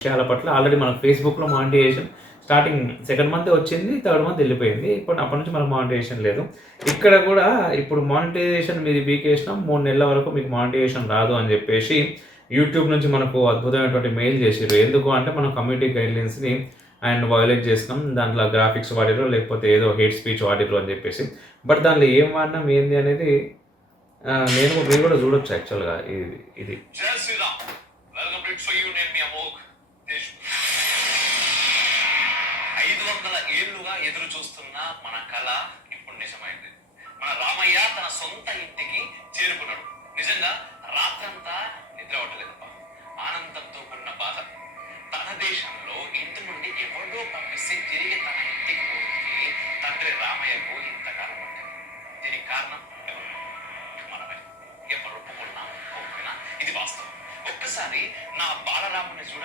విషయాల పట్ల ఆల్రెడీ మనం ఫేస్‌బుక్‌లో మానిటైజేషన్ స్టార్టింగ్ సెకండ్ మంతే వచ్చింది. థర్డ్ మంత్ ఎళ్ళిపోయింది. ఇప్పుడు అప్పటి నుంచి మనకు మానిటైజేషన్ లేదు. ఇక్కడ గూడా ఇప్పుడు మానిటైజేషన్ మీది పీకేసినాం 3 నెలల వరకు మీకు మానిటైజేషన్ రాదు అని జెప్పేసి యూట్యూబ్ నుంచి మనకు అద్భుతమైనటువంటి మెయిల్ జేసిర్రు. ఎందుకు అంటే మనం కమ్యూనిటీ గైడ్‌లైన్స్‌ని వయోలేట్ చేసినాం. దాంట్లో గ్రాఫిక్స్ వాడిర్రో లేకపోతే ఏదో హేట్ స్పీచ్ వాడిర్రు అని జెప్పేసి. బట్ దాంట్లో ఏం వాడినాం ఏంది అనేది మీరు గూడా జూడొచ్చు యాక్చువల్‌గా ఇది. జై Sriram. Welcome to it's you నేను మీ అమోఘ్. 500 ఏళ్లుగా ఎదురు చూస్తున్న మన కళ ఇప్పుడు నిజమైంది. మన రామయ్య తన సొంత ఇంటికి చేరుకున్నాడు. నిజంగా రాత్రంతా నిద్ర పట్టలేదప్ప. ఆనందంతో కూడిన బాధ. తన దేశంలో ఇంటి నుండి ఎవరిలో పంపిస్తే తిరిగి తన ఇంటికి పోయి తండ్రి రామయ్యకు ఇంతకాలం పట్టింది. దీనికి కారణం ఎవరు? మనమే. ఎవరు ఒప్పుకున్నా ఒప్పుకున్నా ఇది వాస్తవం. ఒక్కసారి నా బాలరాముని చూడ